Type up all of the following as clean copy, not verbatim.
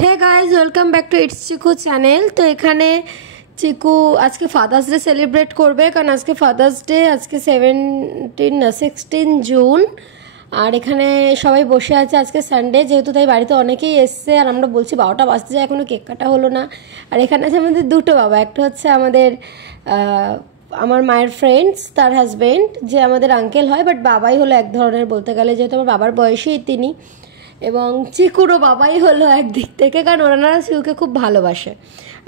Hey guys, welcome back to its Chiku channel. তো এখানে চিকু আজকে ফাদার্স ডে সেলিব্রেট করবে, কারণ আজকে ফাদার্স ডে, আজকে 16 জুন। আর এখানে সবাই বসে আছে, আজকে সানডে যেহেতু, তাই বাড়িতে অনেকেই এসছে। আর আমরা বলছি 12টা বাজতে যায়, এখনও কেক কাটা হলো না। আর এখানে আছে আমাদের দুটো বাবা, একটা হচ্ছে আমাদের আমার মায়ের ফ্রেন্ডস, তার হাজব্যান্ড, যে আমাদের আঙ্কেল হয়, বাট বাবাই হলো এক ধরনের বলতে গেলে, যেহেতু আমার বাবার বয়সেই তিনি। এবং চিকুরও বাবাই হলো একদিক থেকে, কারণ ওনারা চিকুকে খুব ভালোবাসে।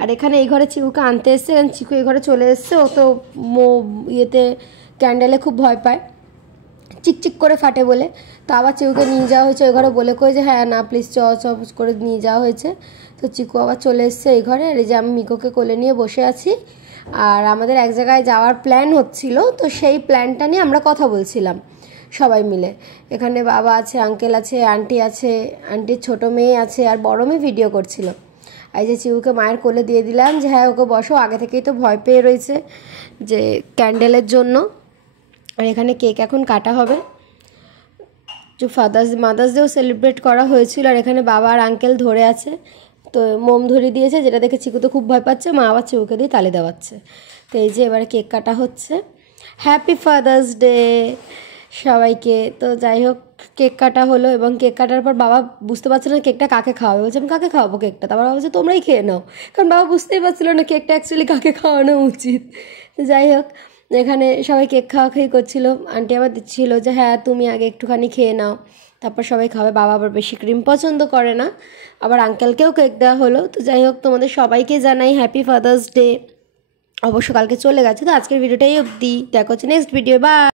আর এখানে এই ঘরে চিকুকে আনতে এসছে, কারণ চিকু এই ঘরে চলে এসছে। ও তো ইয়েতে ক্যান্ডেলে খুব ভয় পায়, চিকচিক করে ফাটে বলে। তো আবার চিকুকে নিয়ে যাওয়া হয়েছে ওই ঘরে, বলে কই যে হ্যাঁ না প্লিজ চ করে নিয়ে যাওয়া হয়েছে। তো চিকু আবার চলে এসছে এই ঘরে। আর এই যে আমি মিকোকে কোলে নিয়ে বসে আছি। আর আমাদের এক জায়গায় যাওয়ার প্ল্যান হচ্ছিল, তো সেই প্ল্যানটা নিয়ে আমরা কথা বলছিলাম সবাই মিলে। এখানে বাবা আছে, আঙ্কেল আছে, আন্টি আছে, আন্টির ছোটো মেয়ে আছে, আর বড় মেয়ে ভিডিও করছিল। এই যে চিকুকে মায়ের কোলে দিয়ে দিলাম যে হ্যাঁ ওকে বসো, আগে থেকেই তো ভয় পেয়ে রয়েছে যে ক্যান্ডেলের জন্য। আর এখানে কেক এখন কাটা হবে। যে মাদার্স ডেও সেলিব্রেট করা হয়েছিল। আর এখানে বাবা আর আঙ্কেল ধরে আছে, তো মোম ধরিয়ে দিয়েছে, যেটা দেখে চিকু তো খুব ভয় পাচ্ছে। মা আবার চিকুকে দিয়ে তালি দেওয়াচ্ছে। তো এই যে এবারে কেক কাটা হচ্ছে। হ্যাপি ফাদার্স ডে সবাইকে। তো যাই হোক, কেক কাটা হলো, এবং কেক কাটার পর বাবা বুঝতে পারছিল না কেকটা কাকে খাওয়াবে। বলছে আমি কাকে খাওয়াবো কেকটা? তারপর বাবা বলছে তোমরাই খেয়ে নাও, কারণ বাবা বুঝতেই পারছিল না কেকটা অ্যাকচুয়ালি কাকে খাওয়ানো উচিত। তো যাই হোক, এখানে সবাই কেক খাওয়াখাই করছিল। আন্টি আবার দিচ্ছিল যে হ্যাঁ তুমি আগে একটুখানি খেয়ে নাও, তারপর সবাই খাবে। বাবা আবার বেশি ক্রিম পছন্দ করে না। আবার আঙ্কেলকেও কেক দেওয়া হলো। তো যাই হোক, তোমাদের সবাইকে জানাই হ্যাপি ফাদার্স ডে। অবশ্য কালকে চলে গেছে, তো আজকের ভিডিওটাই অবধি। দেখা হচ্ছে নেক্সট ভিডিও। বাই।